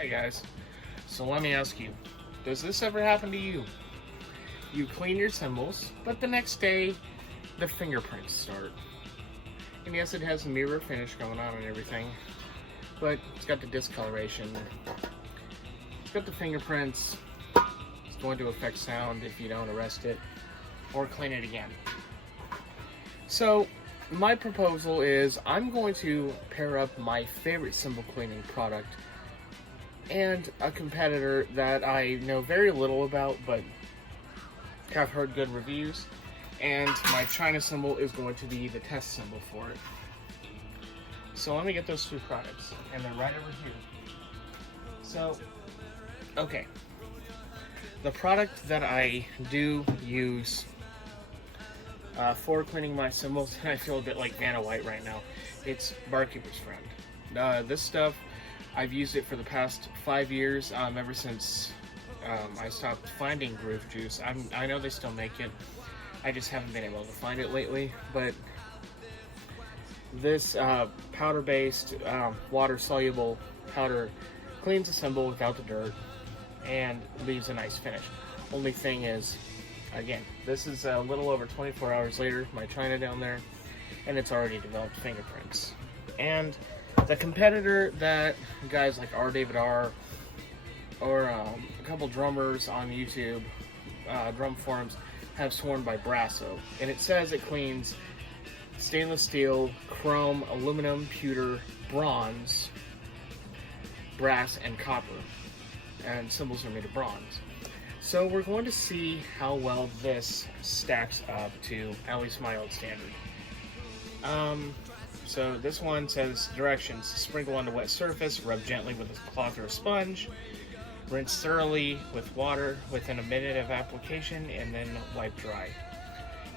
Hey guys, so let me ask you, does this ever happen to you? You clean your cymbals, but the next day the fingerprints start. And yes, it has a mirror finish going on and everything, but it's got the discoloration. It's got the fingerprints. It's going to affect sound if you don't arrest it or clean it again. So my proposal is I'm going to pair up my favorite cymbal cleaning product and a competitor that I know very little about but have heard good reviews, and my China cymbal is going to be the test cymbal for it. So let me get those two products, and they're right over here. So, okay. The product that I do use for cleaning my cymbals, and I feel a bit like Vanna White right now, it's Barkeeper's Friend. This stuff, I've used it for the past 5 years, ever since I stopped finding Groove Juice. I know they still make it, I just haven't been able to find it lately, but this powder-based, water-soluble powder cleans the cymbal without the dirt and leaves a nice finish. Only thing is, again, this is a little over 24 hours later, my China down there, and it's already developed fingerprints. And the competitor that guys like R. David R. or a couple drummers on YouTube, drum forums, have sworn by Brasso. And it says it cleans stainless steel, chrome, aluminum, pewter, bronze, brass, and copper. And cymbals are made of bronze. So we're going to see how well this stacks up to at least my old standard. So this one says directions: sprinkle on a wet surface, rub gently with a cloth or a sponge, rinse thoroughly with water within a minute of application, and then wipe dry.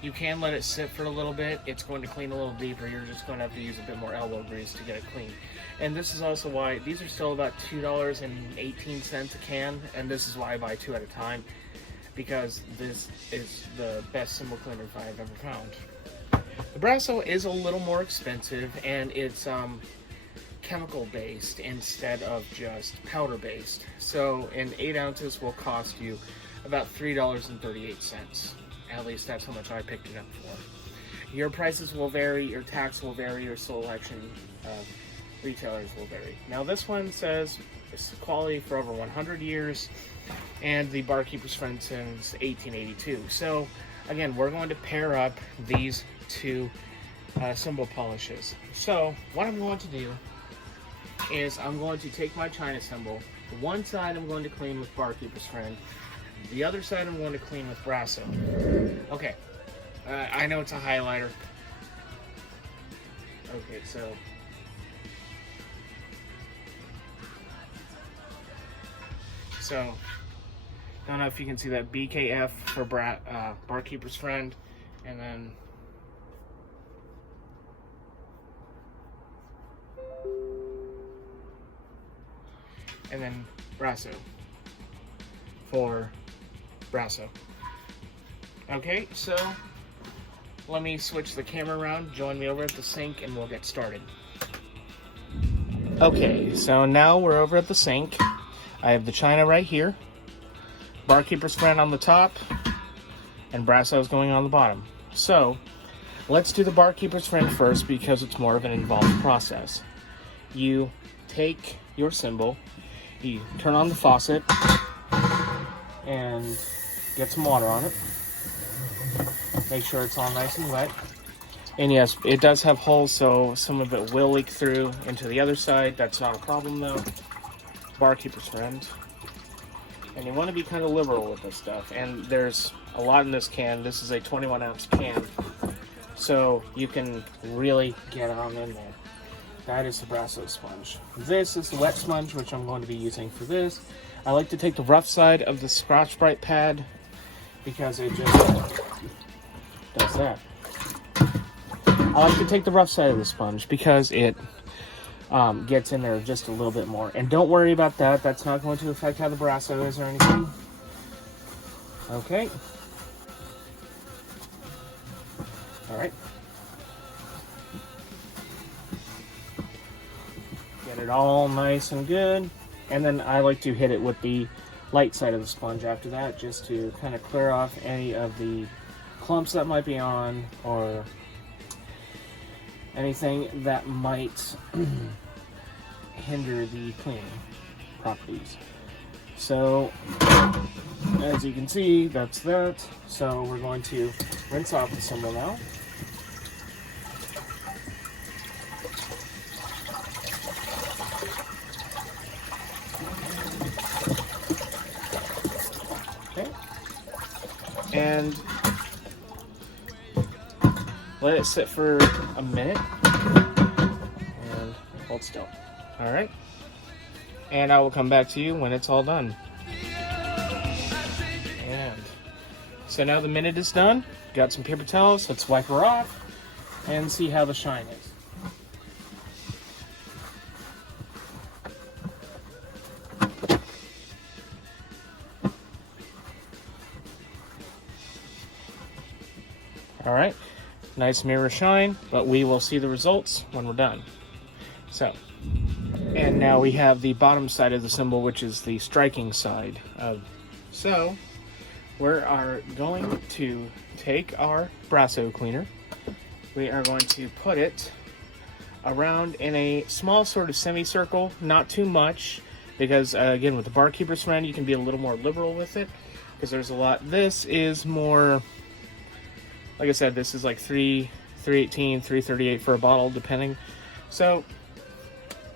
You can let it sit for a little bit. It's going to clean a little deeper. You're just going to have to use a bit more elbow grease to get it clean. And this is also why these are still about $2.18 a can, and this is why I buy 2 at a time, because this is the best cymbal cleaner I've ever found. The Brasso is a little more expensive, and it's chemical based instead of just powder based. So in 8 ounces will cost you about $3.38. At least that's how much I picked it up for. Your prices will vary, your tax will vary, your selection of retailers will vary. Now this one says it's quality for over 100 years, and the Barkeeper's Friend since 1882. So again, we're going to pair up these two cymbal polishes. So what I'm going to do is I'm going to take my China cymbal. One side I'm going to clean with Barkeeper's Friend. The other side I'm going to clean with Brasso. Okay, I know it's a highlighter. Okay, so don't know if you can see that BKF for Barkeeper's Friend, and then Brasso for Brasso. Okay, so let me switch the camera around, join me over at the sink, and we'll get started. Okay, so now we're over at the sink. I have the China right here, Barkeeper's Friend on the top, and Brasso's going on the bottom. So let's do the Barkeeper's Friend first because it's more of an involved process. You take your cymbal, you turn on the faucet, and get some water on it. Make sure it's all nice and wet. And yes, it does have holes, so some of it will leak through into the other side. That's not a problem though. Barkeeper's Friend. And you want to be kind of liberal with this stuff. And there's a lot in this can. This is a 21 ounce can, so you can really get on in there. That is the Brasso sponge. This is the wet sponge, which I'm going to be using for this. I like to take the rough side of the Scotch-Brite pad because it just does that. I like to take the rough side of the sponge because it gets in there just a little bit more. And don't worry about that. That's not going to affect how the Brasso is or anything. Okay. All right. Get it all nice and good. And then I like to hit it with the light side of the sponge after that, just to kind of clear off any of the clumps that might be on, or anything that might hinder the cleaning properties. So, as you can see, that's that. So we're going to rinse off the cymbal now. Okay. And let it sit for a minute and hold still. All right. And I will come back to you when it's all done. And so now the minute is done. Got some paper towels. Let's wipe her off and see how the shine is. All right, nice mirror shine, but we will see the results when we're done. So, and now we have the bottom side of the cymbal, which is the striking side of. So, we are going to take our Brasso cleaner. We are going to put it around in a small sort of semicircle, not too much, because again, with the barkeeper's friend, you can be a little more liberal with it, because there's a lot. This is more, like I said, this is like 318, 338 for a bottle, depending. So,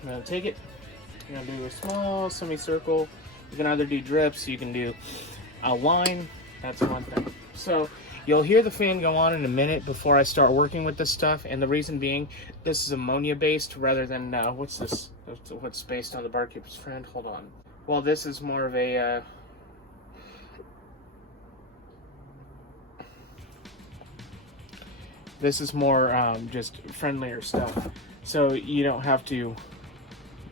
I'm going to take it. I'm going to do a small semicircle. You can either do drips, you can do a line. That's one thing. So, you'll hear the fan go on in a minute before I start working with this stuff. And the reason being, this is ammonia-based rather than, what's this? What's based on the barkeeper's friend? Hold on. Well, this is more of a, this is more just friendlier stuff. So you don't have to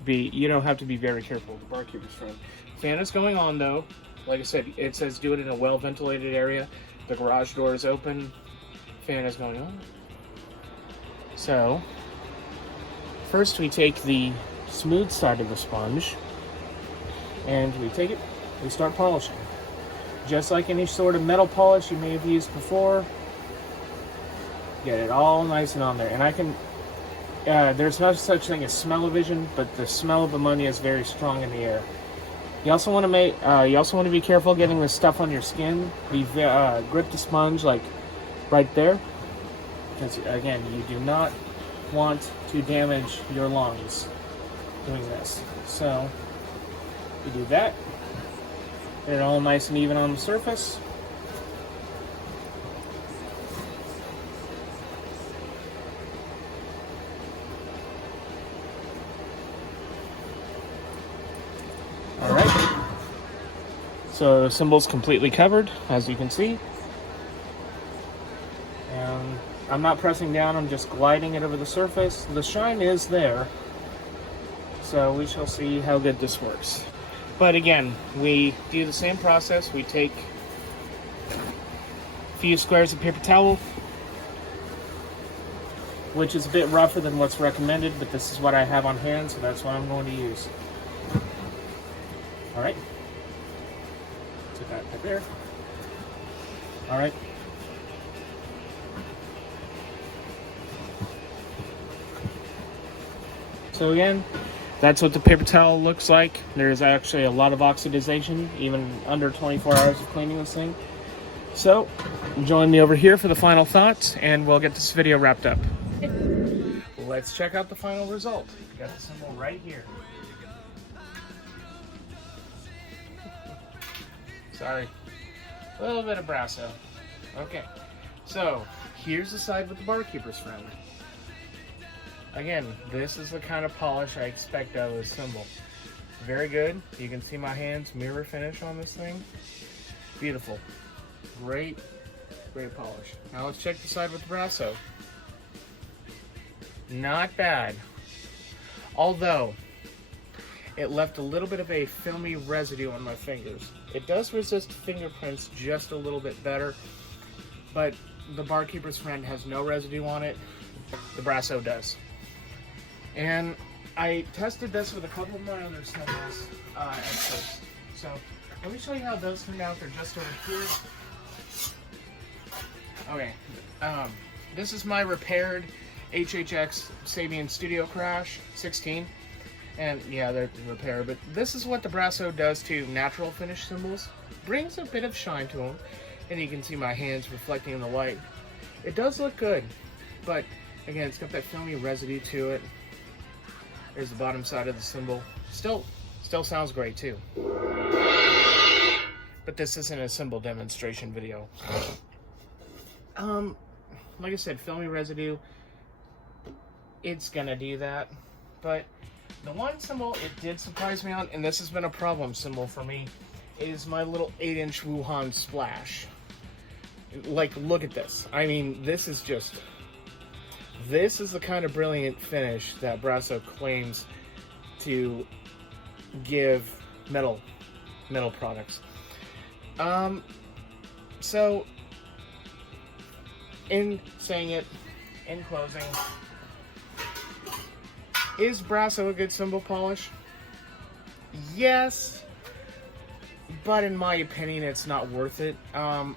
be very careful with the barkeeper's friend. Fan is going on though. Like I said, it says do it in a well ventilated area. The garage door is open. Fan is going on. So first we take the smooth side of the sponge and we take it, we start polishing. Just like any sort of metal polish you may have used before. Get it all nice and on there. And I can, there's no such thing as smell-o-vision, but the smell of ammonia is very strong in the air. You also want to be careful getting this stuff on your skin. Grip the sponge like right there, because again, you do not want to damage your lungs doing this. So you do that. Get it all nice and even on the surface. So the cymbal's completely covered, as you can see. And I'm not pressing down, I'm just gliding it over the surface. The shine is there, so we shall see how good this works. But again, we do the same process. We take a few squares of paper towel, which is a bit rougher than what's recommended, but this is what I have on hand, so that's what I'm going to use. All right. Put that right there. All right. So again, that's what the paper towel looks like. There's actually a lot of oxidization, even under 24 hours of cleaning this thing. So, join me over here for the final thoughts, and we'll get this video wrapped up. Let's check out the final result. Got the cymbal right here. Sorry. A little bit of Brasso. Okay. So, here's the side with the barkeeper's friend. Again, this is the kind of polish I expect out of this cymbal. Very good. You can see my hands mirror finish on this thing. Beautiful. Great, great polish. Now let's check the side with the Brasso. Not bad. Although, it left a little bit of a filmy residue on my fingers. It does resist fingerprints just a little bit better, but the barkeeper's friend has no residue on it. The Brasso does. And I tested this with a couple of my other cymbals at first. So let me show you how those turned out. They're just over here. Okay, this is my repaired HHX Sabian Studio Crash 16. And yeah, they're repaired, but this is what the Brasso does to natural finish cymbals. Brings a bit of shine to them, and you can see my hands reflecting in the light. It does look good, but again, it's got that filmy residue to it. There's the bottom side of the cymbal. Still sounds great too. But this isn't a cymbal demonstration video. Like I said, filmy residue. It's gonna do that, but the one cymbal it did surprise me on, and this has been a problem cymbal for me, is my little 8-inch Wuhan Splash. Like, look at this. I mean, this is the kind of brilliant finish that Brasso claims to give metal products. So, in saying it, in closing, is Brasso a good cymbal polish? Yes, but in my opinion, it's not worth it.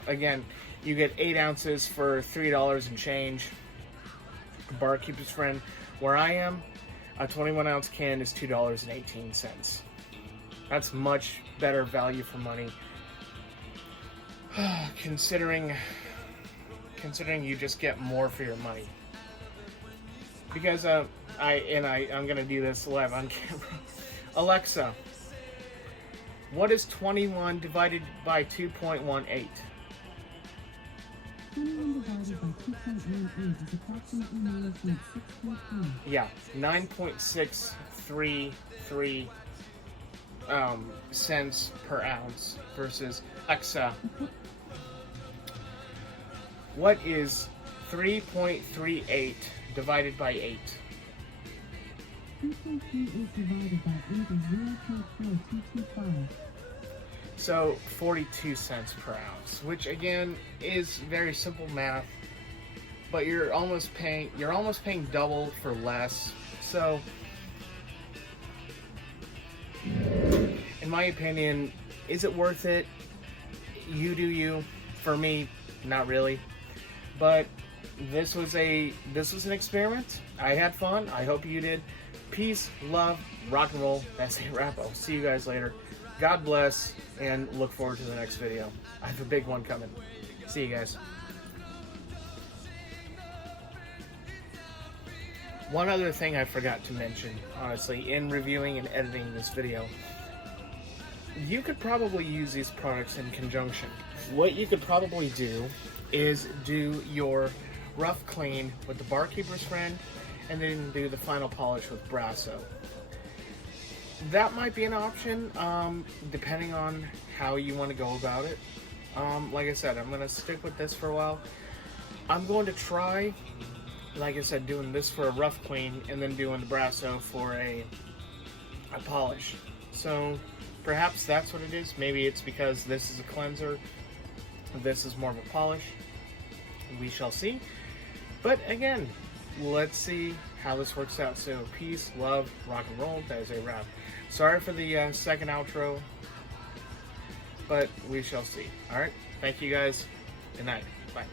Again, you get 8 ounces for $3 and change. Barkeeper's friend. Where I am, a 21-ounce can is $2.18. That's much better value for money. Considering you just get more for your money. Because I'm gonna do this live on camera. Alexa, what is 21 divided by 2.18? 21 divided by 2.18 is approximately 9.633. Yeah, 9.633 cents per ounce versus Alexa. What is 3.38 divided by 8? 3.38 divided by 8 is 0.4225. So 42 cents per ounce, which again is very simple math, but you're almost paying double for less. So in my opinion, is it worth it? You do you. For me, not really. But this was an experiment. I had fun. I hope you did. Peace, love, rock and roll. That's a wrap. I'll see you guys later. God bless, and look forward to the next video. I have a big one coming. See you guys. One other thing I forgot to mention, honestly, in reviewing and editing this video. You could probably use these products in conjunction. What you could probably do is do your rough clean with the Barkeeper's Friend, and then do the final polish with Brasso. That might be an option, depending on how you want to go about it. Like I said, I'm going to stick with this for a while. I'm going to try, like I said, doing this for a rough clean, and then doing the Brasso for a polish. So, perhaps that's what it is. Maybe it's because this is a cleanser, this is more of a polish. We shall see. But again, let's see how this works out. So, peace, love, rock and roll. That is a wrap. Sorry for the second outro, but we shall see. Alright, thank you guys. Good night. Bye.